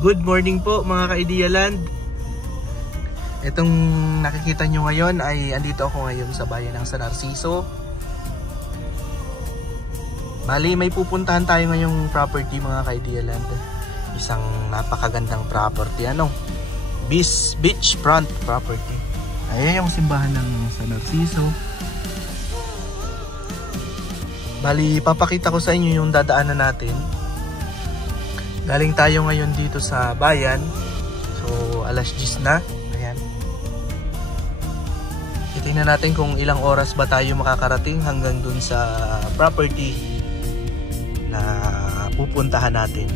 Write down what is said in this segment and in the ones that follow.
Good morning po mga ka-Idea Land. Itong nakikita nyo ngayon ay andito ako ngayon sa bayan ng San Narciso. Bali may pupuntahan tayo ngayong property mga ka-Idea Land. Isang napakagandang property, beachfront property. Ayan yung simbahan ng San Narciso. Bali papakita ko sa inyo yung dadaanan natin. Galing tayo ngayon dito sa bayan. So alas 10 na. Ayan. Titingnan natin kung ilang oras ba tayo makakarating hanggang dun sa property na pupuntahan natin.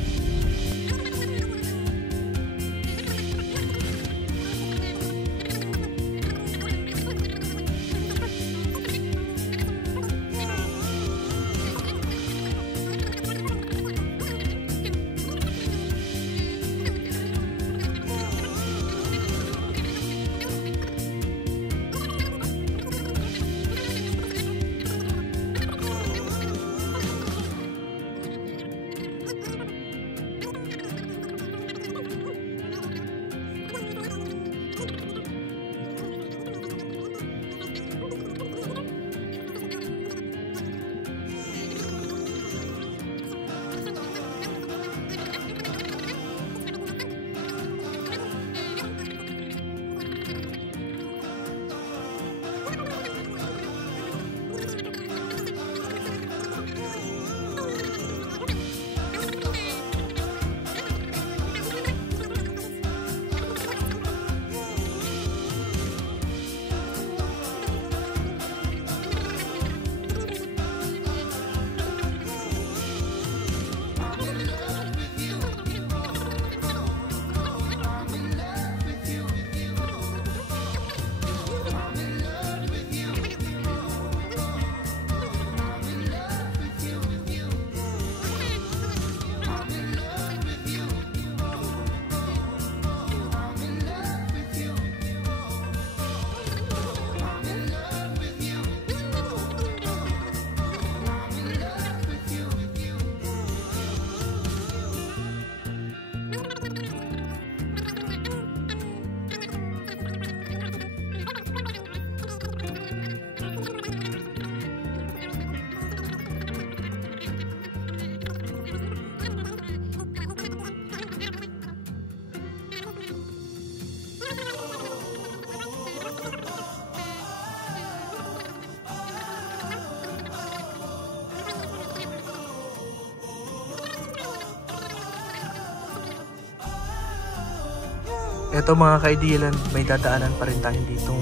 Ito mga ka-Idea Land, may dadaanan pa rin tayo ditong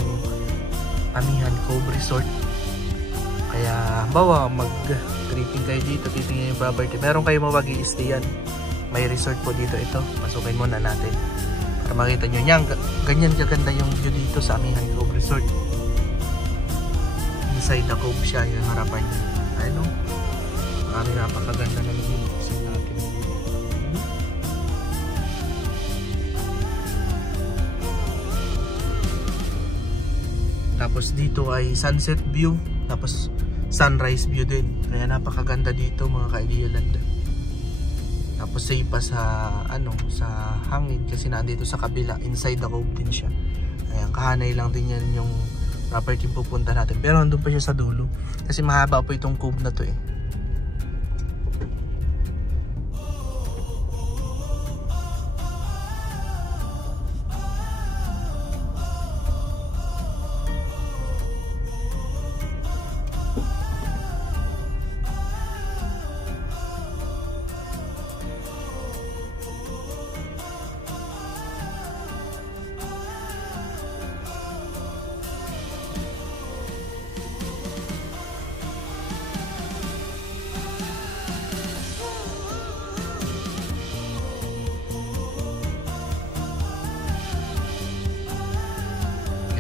Amihan Cove Resort. Kaya bawa mag-tripping kayo dito, titingnan yung property. Meron kayo mawag-i-stayan. May resort po dito ito. Pasukin muna natin para makita nyo yan. Ganyan kaganda yung view dito sa Amihan Cove Resort. Inside the cove siya, yung harapan niya. Ayun o. Marami napakaganda ng view sa natin. Tapos dito ay sunset view, tapos sunrise view din. Kaya napakaganda dito mga ka-Idea Land. Tapos safe pa sa sa hangin kasi nandito sa kabila, inside the cove din siya. Ayan, kahanay lang din yan yung property pupunta natin. Pero andun pa siya sa dulo kasi mahaba po itong cove na to eh.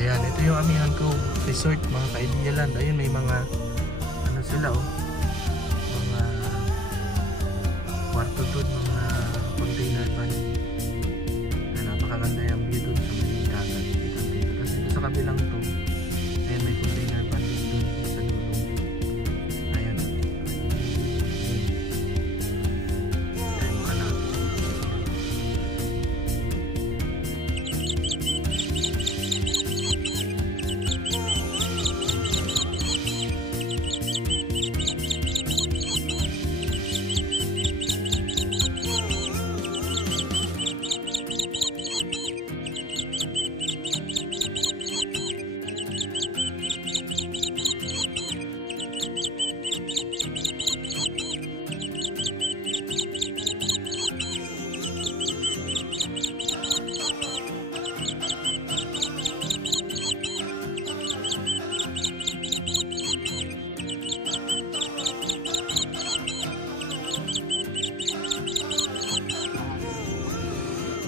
Ayan, ito yung Amihan Cove Resort mga ka-Idea Land. Ayun, may mga sila mga kwarto doon, mga container van. Ayan, napakaganda yung view doon sa may dagat. Kasi sa kabilang to, ayan, may container van doon sa dulo. Ayan. Ayan yung kanal.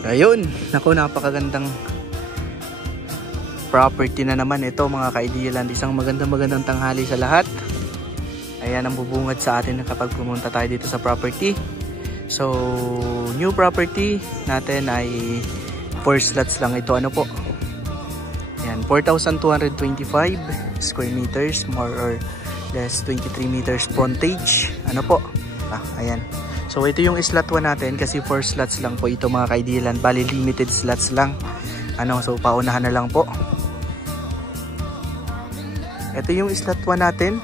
Ayun, naku, napakagandang property na naman ito mga ka-Idealand. Isang magandang tanghali sa lahat. Ayan ang bubungad sa atin kapag pumunta tayo dito sa property. So, new property natin ay 4 slots lang ito. Ano po? Ayan, 4,225 square meters, more or less 23 meters frontage. Ano po? Ayan. So, ito yung slot 1 natin kasi 4 slots lang po ito mga ka-Idealand. Bali, limited slots lang. Ano, so paunahan na lang po. Ito yung slot 1 natin.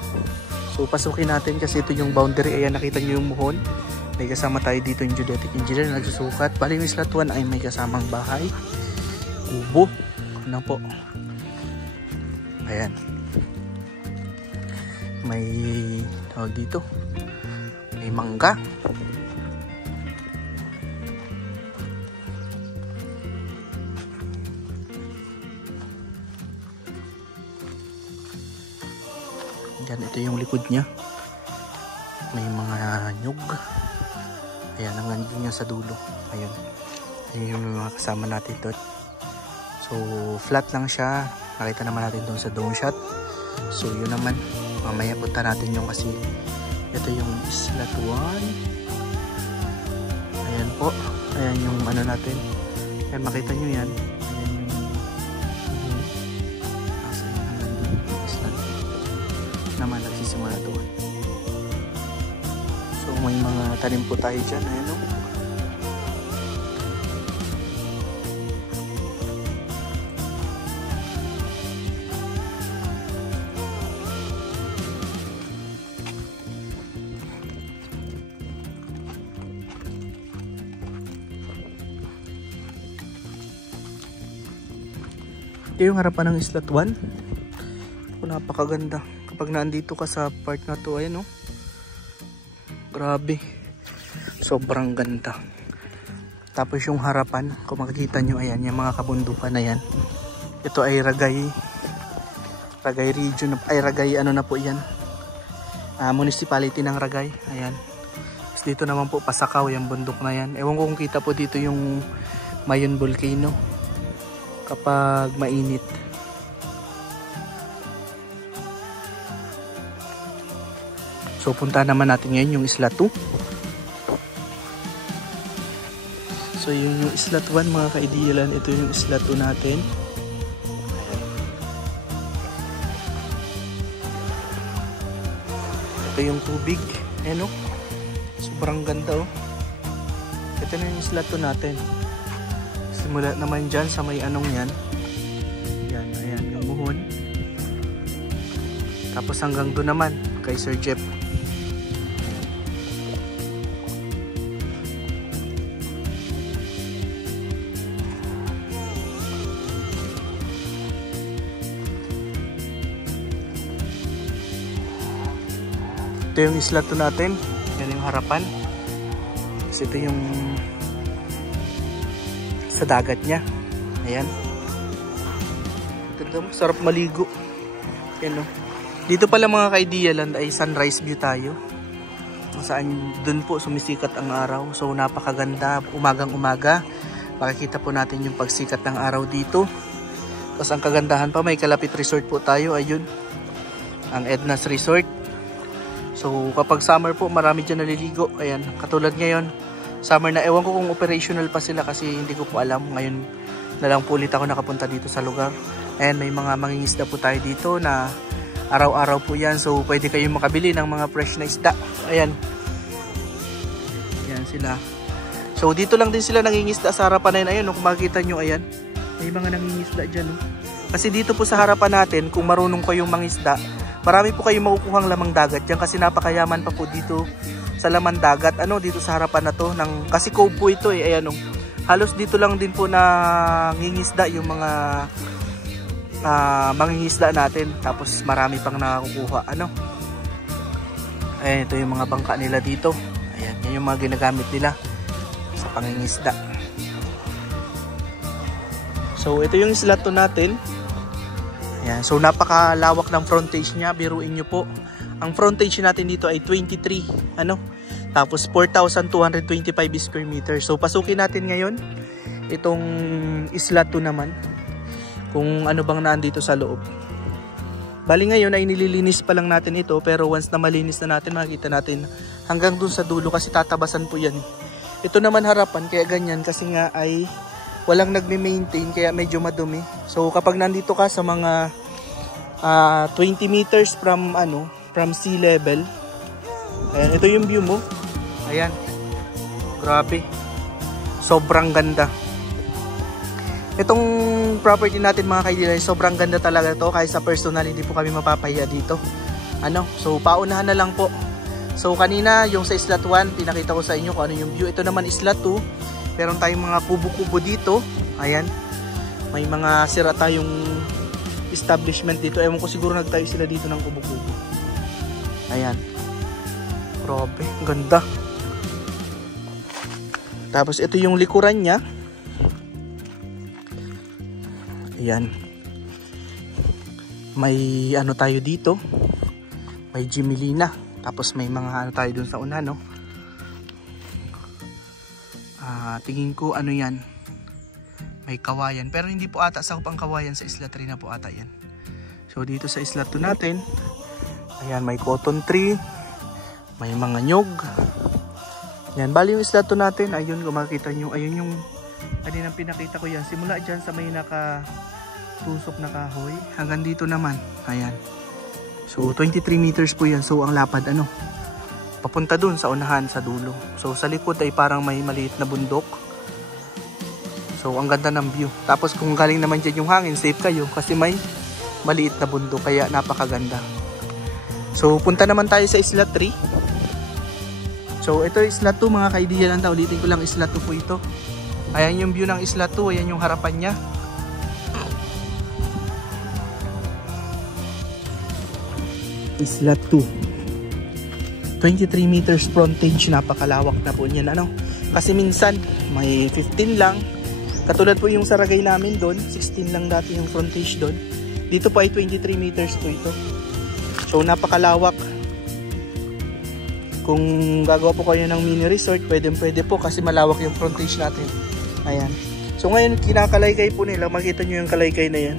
So, pasukin natin kasi ito yung boundary. Ayan, nakita nyo yung muhon. May kasama tayo dito yung geodetic engineer na nagsusukat. Bali, yung slot 1 ay may kasamang bahay. Kubo. Ano po? Ayan. May tawag dito. May mangga. Yan, ito yung likod niya. May mga nyug. Ayan, ang nandun niya sa dulo. Ayun. Ayun yung mga kasama natin doon. So, flat lang siya. Nakita naman natin doon sa dome shot. So, yun naman. Mamaya punta natin yung kasi ito yung slot 1. Ayan po. Ayan yung ano natin. Ayan, makita nyo yan. Ayan yung nasa yun hanggang doon. Slot naman nagsisimula doon. So, may mga tanim po tayo dyan. Ayan o. Ito yung harapan ng slot 1. Napakaganda. Kapag naandito ka sa part na to, ayan o. Grabe. Sobrang ganda. Tapos yung harapan, kung makikita nyo, ayan, yung mga kabundukan na yan. Ito ay Ragay region, ay Ragay ano na po yan. Municipality ng Ragay. Ayan. Tapos dito naman po, Pasakaw, yung bundok na yan. Ewan ko kung kita po dito yung Mayon Volcano. Kapag mainit. So punta naman natin ngayon yung slot 2. So yung slot 1 mga ka-Idealand, ito yung slot 2 natin. Ito yung tubig. Ayan o. Sobrang ganda o. Ito na yung slot 2 natin. Simula naman dyan sa may anong yan. Yan, ayan yung muhon. Tapos hanggang doon naman kay Sir Jeff. Ito yung slot 2 natin. Yan yung harapan. Kasi ito yung sa dagat niya. Ayan. Ganda mo. Sarap maligo. Yan o. Dito pala mga ka-Idealand ay sunrise view tayo. Saan dun po sumisikat ang araw. So napakaganda. Umagang umaga. Makikita po natin yung pagsikat ng araw dito. Tapos ang kagandahan pa, may kalapit resort po tayo. Ayun. Ang Edna's Resort. So kapag summer po, marami dyan naliligo. Ayan. Katulad ngayon. Summer na, ewan ko kung operational pa sila kasi hindi ko po alam. Ngayon na lang po ulit ako nakapunta dito sa lugar. Ayan, may mga mangingisda po tayo dito na araw-araw po yan. So pwede kayong makabili ng mga fresh na isda. Ayan. Ayan sila. So dito lang din sila nangingisda sa harapan na yun. Ayun, kung makikita nyo, ayan. May mga nangingisda dyan. Kasi dito po sa harapan natin, kung marunong kayong mangisda, marami po kayong makukuhang lamang dagat dyan. Kasi napakayaman pa po dito sa laman dagat, ano, dito sa harapan na to ng, kasi cove po ito eh, ayan o. Halos dito lang din po na ngingisda yung mga mangingisda natin, tapos marami pang nakukuha, ano. Ayan, ito yung mga bangka nila dito. Ayan, yan yung mga ginagamit nila sa pangingisda. So ito yung slot 2 natin. Ayan, so napakalawak ng frontage niya, biruin nyo po. Ang frontage natin dito ay 23, ano? Tapos 4,225 square meters. So pasukin natin ngayon itong Isla 2 naman. Kung ano bang nandito sa loob. Bali ngayon ay nililinis pa lang natin ito, pero once na malinis na natin, makikita natin hanggang dun sa dulo kasi tatabasan po yan. Ito naman harapan, kaya ganyan kasi nga ay walang nagme-maintain, kaya medyo madumi. So kapag nandito ka sa mga 20 meters from sea level, ayan, ito yung view mo. Ayan, grabe, sobrang ganda. Itong property natin mga kaibigan, sobrang ganda talaga to. Kahit sa personal, hindi po kami mapapahiya dito. So paunahan na lang po. So kanina yung sa Isla 1, pinakita ko sa inyo kung ano yung view. Ito naman Isla 2. Meron tayong mga kubo-kubo dito. Ayan. May mga sira tayong establishment dito. Ewan ko, siguro nagtayo sila dito ng kubo-kubo. Ayan. Grabe, ganda. Tapos ito yung likuran niya. Ayan. May ano tayo dito. May Jimelina. Tapos may mga ano tayo dun sa una, no? Tingin ko ano yan. May kawayan. Pero hindi po ata sakop ang kawayan sa Isla 3 na po ata yan. So dito sa Isla 2 natin. Ayan, may cotton tree. May mga nyog. Ayan, bali yung Isla 2 natin. Ayun, kung makikita nyo. Ayun yung kanina pinakita ko yan. Simula dyan sa may tusok na kahoy hanggang dito naman. Ayan. So 23 meters po yan. So ang lapad papunta dun sa unahan sa dulo. So sa likod ay parang may maliit na bundok. So ang ganda ng view. Tapos kung galing naman dyan yung hangin, safe kayo kasi may maliit na bundok, kaya napakaganda. So punta naman tayo sa Isla 3. So ito Isla 2 mga kaibigan. Ulitin ko lang, Isla 2 po ito. Ayan yung view ng Isla 2. Ayan yung harapan niya. Isla 2. 23 meters frontage, napakalawak na po niyan. Kasi minsan may 15 lang. Katulad po yung Saragay namin doon, 16 lang dati yung frontage doon. Dito po ay 23 meters po ito. So napakalawak. Kung gagawa po kayo ng mini resort, pwede po kasi malawak yung frontage natin. Ayan. So ngayon kinakalaykay po nila, makita nyo yung kalaykay na yan.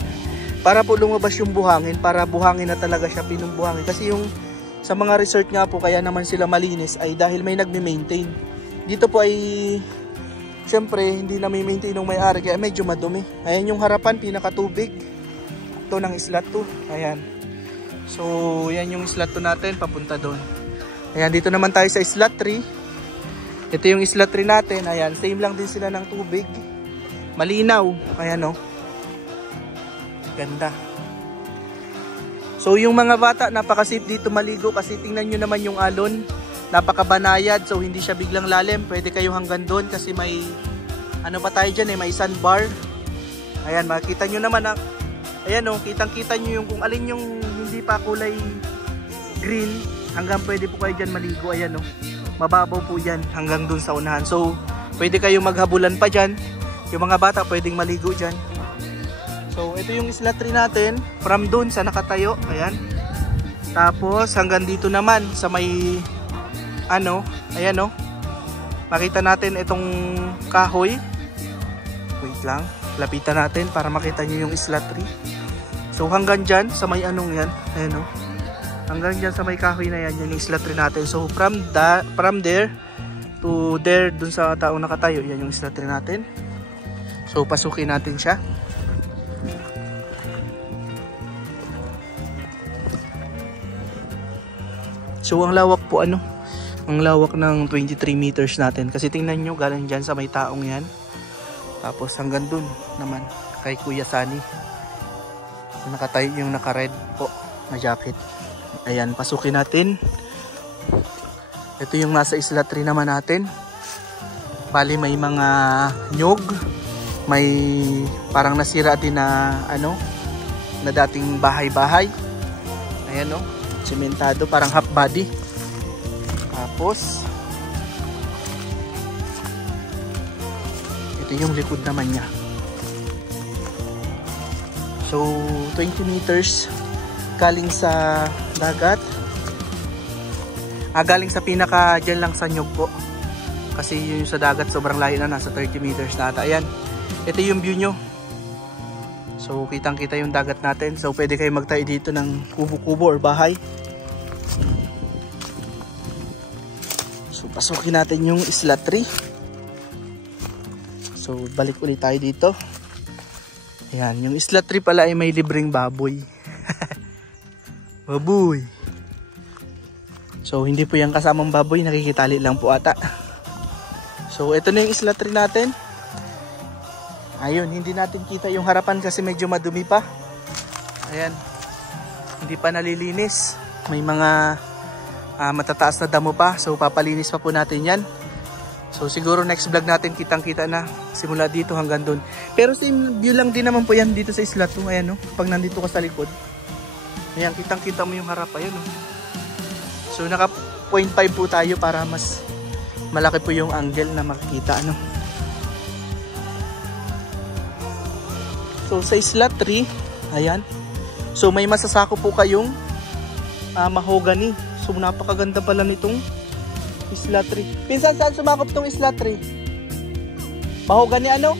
Para po lumabas yung buhangin, para buhangin na talaga siya, pinumbuhangin. Kasi yung sa mga resort nga po, kaya naman sila malinis ay dahil may nagme-maintain. Dito po ay syempre hindi na may maintain ng may-ari, kaya medyo madumi. Ayan yung harapan, pinakatubig. Ito ng Isla 2. Ayan. So yan yung Isla 2 natin, papunta doon. Ayan, dito naman tayo sa Isla 3. Ito yung Isla 3 natin. Ayan, same lang din sila ng tubig. Malinaw. Ayan ganda. So yung mga bata, napaka-safe dito maligo kasi tingnan nyo naman yung alon. Napakabanayad, so hindi siya biglang lalim. Pwede kayo hanggang doon kasi may pa tayo dyan may sandbar. Ayan, makikita nyo naman ayan kitang-kita nyo yung kung alin yung hindi pa kulay green. Hanggang pwede po kayo dyan maligo. Ayan mababaw po yan hanggang doon sa unahan. So pwede kayo maghabulan pa dyan. Yung mga bata pwedeng maligo dyan. So ito yung Isla 3 natin, from doon sa nakatayo, ayan. Tapos hanggang dito naman sa may ayan makita natin itong kahoy. Wait lang, lapitan natin para makita niyo yung Isla 3. So hanggang dyan sa may yan, ayan hanggang dyan sa may kahoy na yan, yung Isla 3 natin. So from there to there, dun sa taong nakatayo, yan yung Isla 3 natin. So pasukin natin siya. So ang lawak po ang lawak ng 23 meters natin. Kasi tingnan nyo, galing dyan sa may taong yan. Tapos hanggang dun naman kay Kuya Sunny. Nakatayo yung naka-red po na jacket. Ayan, pasukin natin. Ito yung nasa Isla 3 naman natin. Bali may mga nyog. May parang nasira din na na dating bahay-bahay. Ayan sementado, parang half body. Tapos ito yung likod naman niya. So 20 meters galing sa dagat. Galing sa pinaka dyan lang sa nyog po. Kasi yung sa dagat sobrang layo na, nasa 30 meters na ata. Ayan. ito yung view nyo. So kitang kita yung dagat natin. So pwede kayo magtayo dito ng kubo-kubo or bahay. So pasukin natin yung isla 3. So balik ulit tayo dito. Ayan, yung isla 3 pala ay may libreng baboy. Baboy. So hindi po yung kasamang baboy, nakikitali lang po ata. So ito na yung isla 3 natin. Ayun, hindi natin kita yung harapan kasi medyo madumi pa. Ayan, hindi pa nalilinis. May mga matataas na damo pa. So papalinis pa po natin yan. So siguro next vlog natin kitang kita na simula dito hanggang doon. Pero same view lang din naman po yan dito sa isla 2. Ayan, no? Pag nandito ka sa likod, ayan, kitang kita mo yung harap. Ayan, no? So naka 0.5 po tayo para mas malaki po yung angle na makikita, ano. So sa isla 3, ayan. So may masasako po kayong mahogany. So napakaganda pala nitong isla 3. Pinsan, saan sumakop tong isla 3? Mahogany ano?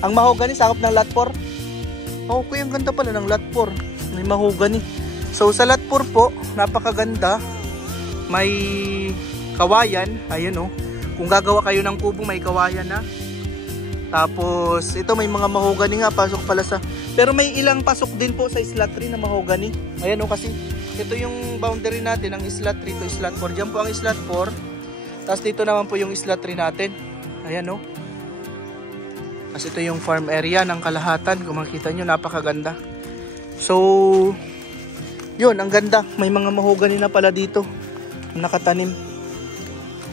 Ang mahogany sakop ng lot 4? Oh, kuya, ang ganda pala ng lot 4. May mahogany. So sa lot 4 po, napakaganda. May kawayan. Ayun, oh. Kung gagawa kayo ng kubo, may kawayan na. Tapos ito may mga mahogany nga, pasok pala sa... Pero may ilang pasok din po sa isla 3 na mahogany. Ayan, oh, kasi ito yung boundary natin, ang isla 3 to isla 4. Diyan po ang isla 4. Tapos dito naman po yung isla 3 natin. Ayan, oh. Kasi ito yung farm area ng kalahatan. Kung makikita nyo, napakaganda. So yun, ang ganda. May mga mahogany na pala dito nakatanim.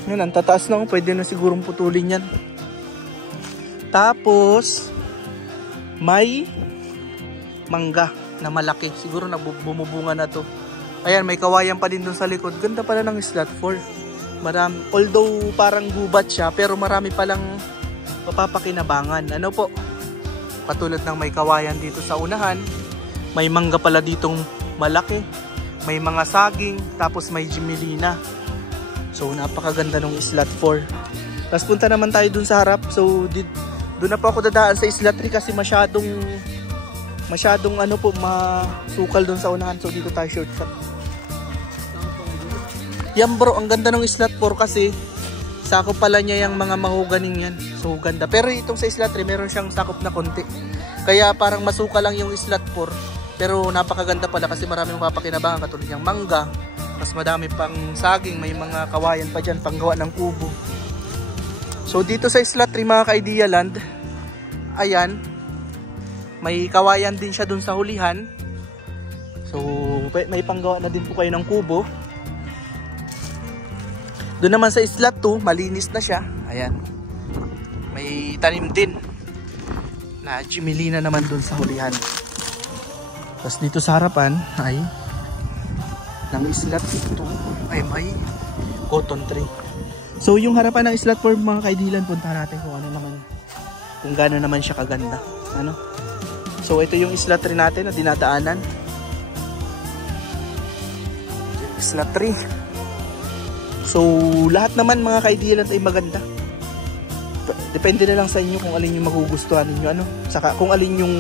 Yun, ang tataas na, pwede na sigurong putulin yan. Tapos may mangga na malaki. Siguro na bumubunga na to. Ayan, may kawayan pa din dun sa likod. Ganda pala ng isla 4. Marami, although parang gubat siya, pero marami palang mapapakinabangan. Ano po? Katulad ng may kawayan dito sa unahan. May mangga pala ditong malaki. May mga saging. Tapos may jimelina. So napakaganda ng isla 4. Tapos punta naman tayo dun sa harap. So doon na po ako dadaan sa isla 3 kasi masyadong ano po, masukal dun sa unahan. So dito tayo shortcut. Yan bro, ang ganda ng isla 4 kasi sakop pala niya yung mga mahuganing yan. So ganda. Pero itong sa isla 3 meron siyang sakop na konti. Kaya parang masuka lang yung isla 4. Pero napakaganda pala kasi maraming mapapakinabangan katulad yung mangga. Mas madami pang saging, may mga kawayan pa dyan panggawa ng kubo. So dito sa isla 3 mga ka-Idea Land, ayan, may kawayan din siya dun sa hulihan. So may panggawa na din po kayo ng kubo. Doon naman sa isla 2, malinis na siya. Ayan, may tanim din na jimelina naman dun sa hulihan. Tapos dito sa harapan ay ng isla 2 ay may cotton tree. So yung harapan ng isla 4 mga ka-Idea Land, punta natin kung ano naman, kung gaano naman siya kaganda. Ano? So ito yung isla 3 natin na dinadaanan. Isla 3. So lahat naman mga ka-Idea Land ay maganda. Depende na lang sa inyo kung alin yung magugustuhan niyo, ano? Saka kung alin yung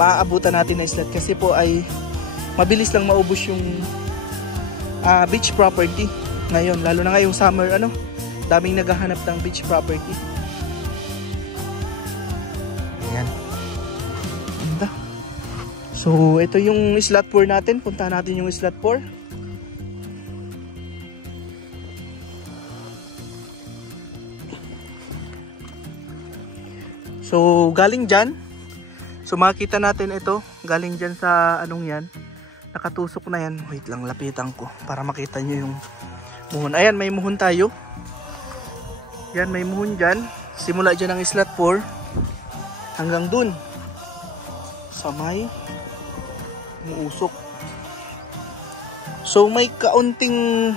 maaabutan natin na isla, kasi po ay mabilis lang maubos yung beach property ngayon, lalo na ngayong summer, ano? Daming naghahanap ng beach property. Ayan. Ganda. So ito yung isla 4 natin. Punta natin yung isla 4. So galing dyan, so makikita natin ito, galing dyan sa anong yan, nakatusok na yan. Wait lang, lapitan ko para makita nyo yung muhon. Ayan, may muhon tayo. Yan, may muhon dyan. Simula dyan ang isla 4 hanggang dun sa may usok. So may kaunting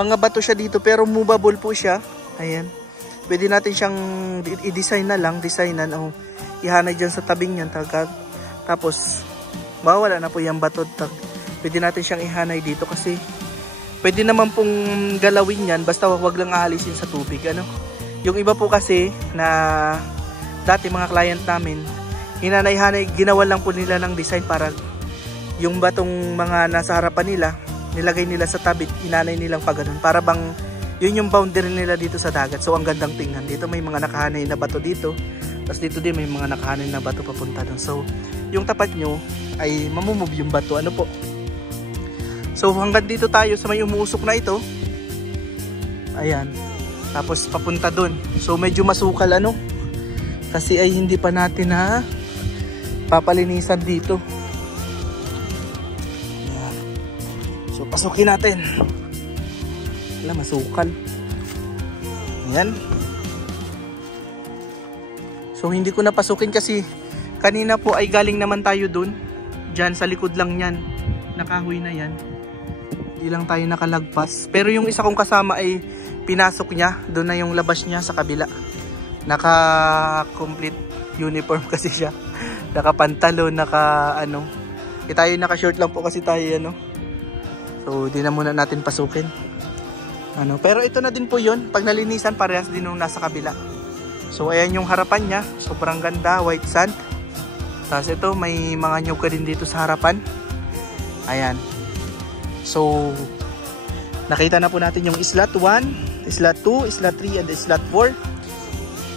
mga bato siya dito pero movable po siya. Ayan. Pwede natin siyang i-design na lang, designan o ihanay dyan sa tabing yan. Tapos mawala na po yung bato. Pwede natin siyang ihanay dito kasi pwede naman pong galawin yan basta wag lang aalisin sa tubig, ano. Yung iba po kasi na dati mga client namin, hinanay-hanay, ginawa lang po nila ng design para yung batong mga nasa harapan nila, nilagay nila sa tabi, inanay nilang pa ganun. Para bang yun yung boundary nila dito sa dagat. So ang gandang tingnan. Dito may mga nakahanay na bato dito. Tapos dito din may mga nakahanay na bato papunta doon. So yung tapat nyo ay mamumove yung bato. Ano po? So hanggang dito tayo sa may umuusok na ito. Ayan. Tapos papunta doon. So medyo masukal ano. Kasi ay hindi pa natin na papalinisan dito. So pasukin natin. Wala, masukal. Ayan. So hindi ko napasukin kasi kanina po ay galing naman tayo doon. Diyan sa likod lang yan. Nakahoy na yan. Hindi lang tayo nakalagpas. Pero yung isa kong kasama ay pinasok niya. Doon na yung labas niya sa kabila. Naka-complete uniform kasi siya. Naka-pantalon, naka-ano. Tayo naka-short lang po kasi tayo ano. So di na muna natin pasukin. Ano, pero ito na din po yun. Pag nalinisan, parehas din nung nasa kabila. So ayan yung harapan niya. Sobrang ganda, white sand. Tapos ito, may mga nyug ka din dito sa harapan. Ayan. So nakita na po natin yung slot 1, slot 2, slot 3, and slot 4.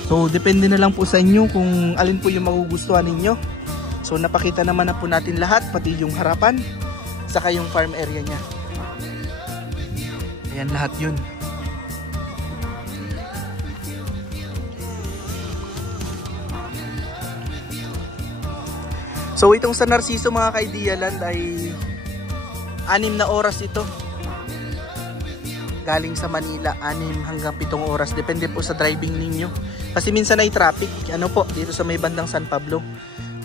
So depende na lang po sa inyo kung alin po yung magugustuhan ninyo. So napakita naman na po natin lahat, pati yung harapan, saka yung farm area niya. Ayan lahat yun. So itong sa Narciso mga ka-Idealand ay 6 na oras ito. Galing sa Manila, 6 hanggang 7 oras. Depende po sa driving ninyo. Kasi minsan ay traffic. Ano po, dito sa may bandang San Pablo.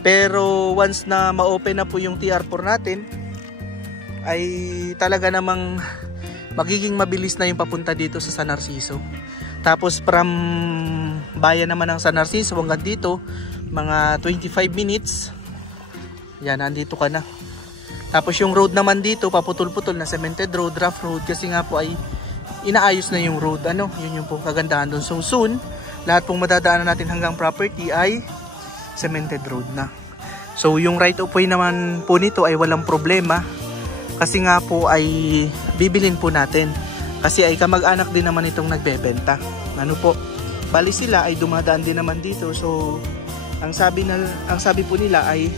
Pero once na ma-open na po yung TR4 natin, ay talaga namang magiging mabilis na yung papunta dito sa San Narciso. Tapos from bayan naman ng San Narciso hanggang dito, mga 25 minutes. Yan, nandito ka na. Tapos yung road naman dito, paputol-putol na cemented road, rough road. Kasi nga po ay inaayos na yung road. Ano, yun yung po kagandahan doon. So soon, lahat pong madadaanan natin hanggang property ay cemented road na. So yung right of way naman po nito ay walang problema. Kasi nga po ay bibilin po natin. Kasi ay kamag-anak din naman itong nagbebenta. Ano po, bali sila ay dumadaan din naman dito. So ang sabi po nila ay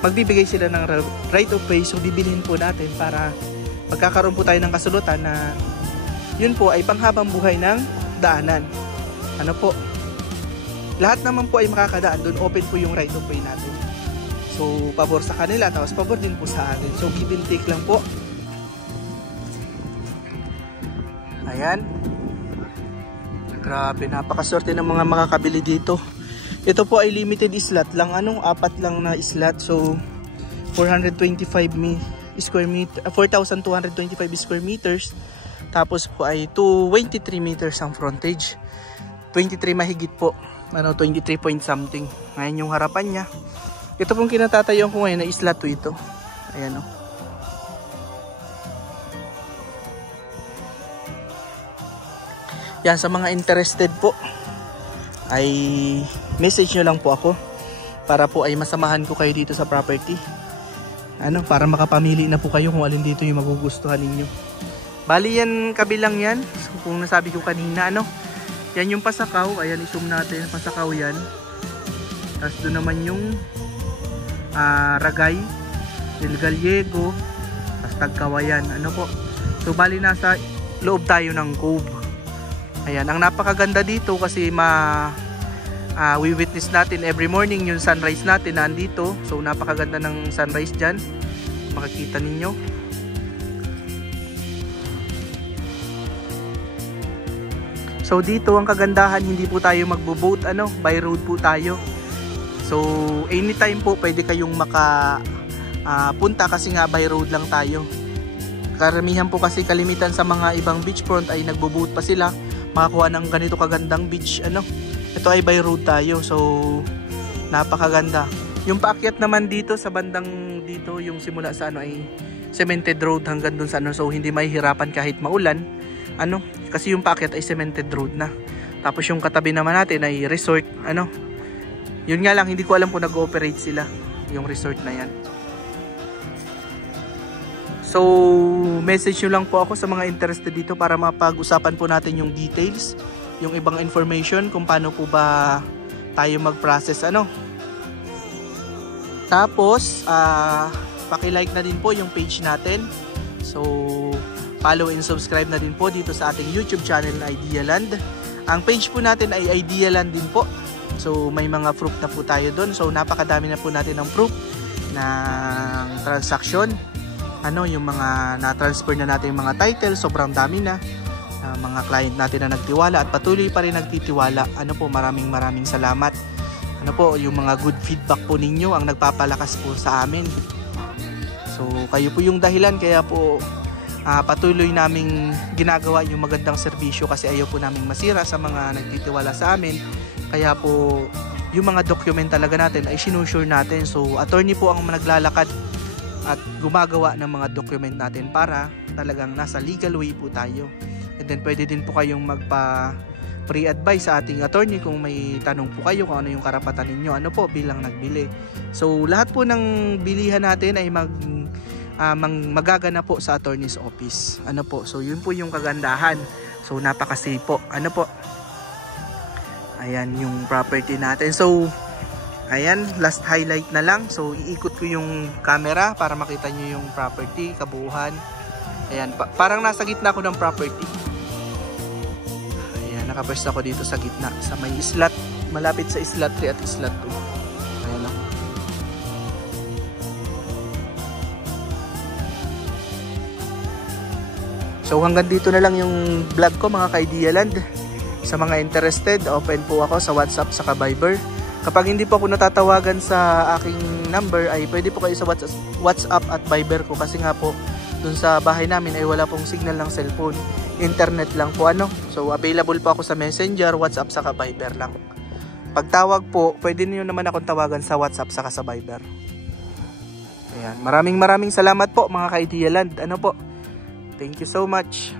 magbibigay sila ng right of way. So bibilhin po natin para magkakaroon po tayo ng kasulutan na yun po ay panghabang buhay ng daanan. Ano po, lahat naman po ay makakadaan doon. Open po yung right of way natin. So pabor sa kanila, tapos pabor din po sa atin. So give and take lang po. Ayan. Grabe, napakaswerte ng mga makakabili dito. Ito po ay limited slot lang. 4 lang na slot. So 425 square meter, 4,225 square meters. Tapos po ay 23 meters ang frontage. 23 mahigit po. 23 point something. Ngayon yung harapan niya. Ito pong kinatatayuan ko ngayon na slot 2 ito. Ayan o. Yan, sa mga interested po ay message nyo lang po ako para po ay masamahan ko kayo dito sa property. Ano, para makapamili na po kayo kung alin dito yung magugustuhan ninyo. Bali yan, kabilang yan. So, kung nasabi ko kanina, ano, yan yung Pasakaw. Ayan, i-zoom natin. Pasakaw yan. Tapos doon naman yung Ragay, El Gallego, tapos Tagkawayan. Ano po. So bali nasa loob tayo ng cove. Ayan, ang napakaganda dito kasi we witness natin every morning yung sunrise natin nandito. So napakaganda ng sunrise dyan. Makikita ninyo. So dito ang kagandahan, hindi po tayo magbo-boat, by road po tayo. So anytime po pwede kayong punta kasi nga by road lang tayo. Karamihan po kasi kalimitan sa mga ibang beachfront ay nagbo-boat pa sila. Makakuha ng ganito kagandang beach. Ito ay by road tayo. So napakaganda. Yung paakyat naman dito sa bandang dito, yung simula sa ay cemented road hanggang dun sa So hindi mahihirapan kahit maulan. Kasi yung paakyat ay cemented road na. Tapos yung katabi naman natin ay resort, ano. Yun nga lang, hindi ko alam kung nag-ooperate sila, yung resort na yan. So, message nyo lang po ako sa mga interested dito para mapag-usapan po natin yung details, yung ibang information kung paano po ba tayo mag-process, ano. Tapos, paki-like na din po yung page natin. So, follow and subscribe na din po dito sa ating YouTube channel na Idealand. Ang page po natin ay Idealand din po. So, may mga proof na po tayo doon. So, napakadami na po natin ng proof ng transaction. Ano, yung mga na-transfer na natin yung mga title, sobrang dami na. Mga client natin na nagtiwala at patuloy pa rin nagtitiwala. Ano po, maraming salamat. Ano po, yung mga good feedback po ninyo ang nagpapalakas po sa amin. So, kayo po yung dahilan kaya po patuloy naming ginagawa yung magandang serbisyo kasi ayaw po naming masira sa mga nagtitiwala sa amin. Kaya po, yung mga document talaga natin ay sinusure natin. So, attorney po ang naglalakad at gumagawa ng mga document natin para talagang nasa legal way po tayo. And then, pwede din po kayong pre-advise sa ating attorney kung may tanong po kayo kung ano yung karapatan ninyo, ano po, bilang nagbili. So, lahat po ng bilihan natin ay magagana po sa attorney's office. Ano po, so yun po yung kagandahan. So, napaka-safe po. Ano po, ayan yung property natin. So, ayan, last highlight na lang. So, iikot ko yung camera para makita nyo yung property, kabuuhan. Ayan, parang nasa gitna ko ng property. Ayan, nakapwesto ako dito sa gitna, sa may islat, malapit sa islat 3 at islat 2. Ayan lang. So, hanggang dito na lang yung vlog ko mga ka-Idealand. Sa mga interested, open po ako sa WhatsApp saka Viber. Kapag hindi po ako natatawagan sa aking number ay pwede po kayo sa WhatsApp at Viber ko kasi nga po dun sa bahay namin ay wala pong signal ng cellphone. Internet lang po ano. So available po ako sa Messenger, WhatsApp saka Viber lang. Pagtawag po, pwede niyo naman akong tawagan sa WhatsApp saka sa Viber. Ayan, maraming salamat po mga ka-Idealand. Ano po? Thank you so much.